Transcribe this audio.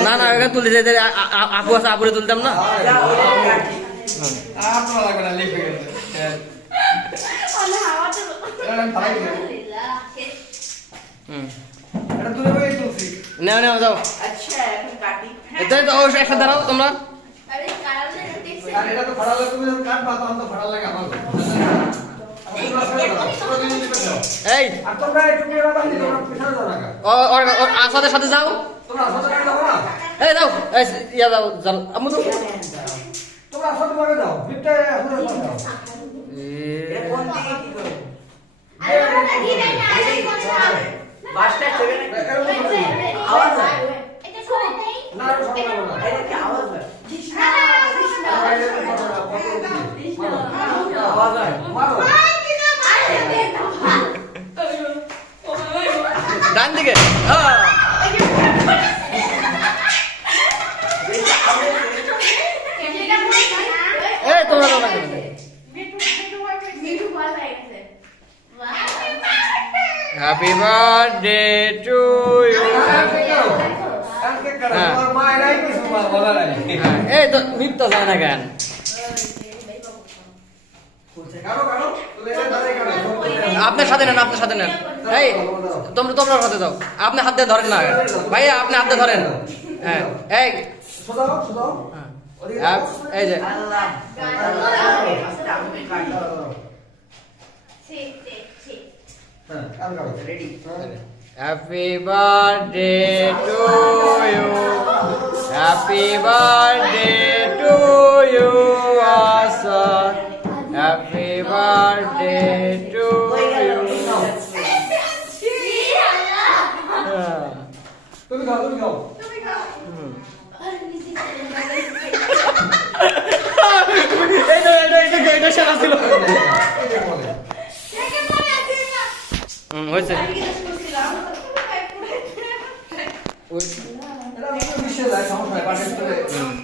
না না ওখানে তুলতে যাই আপু আছে আপুরে তুলতাম না নেও নেও যাও এটাই তো অবশ্যই একসাথে দাঁড়াও তোমরা এই আসাদের সাথে যাও এই যাও ইয়া যাও আমু তো ডান দিকে এই তোমরা হ্যাপি বার্থডে টু ইউ এই তো মিথ্যা যায় না কেন আপনার সাথে নেন আপনার সাথে নেন এই তোমরা সাথে যাও আপনি হাত দিয়ে ধরেন না ভাইয়া আপনি হাত দিয়ে ধরেন হ্যাঁ এই যে happy birthday to you happy birthday to you Asha happy birthday to you তুমি খাও এটা সেরা ছিল হয়েছে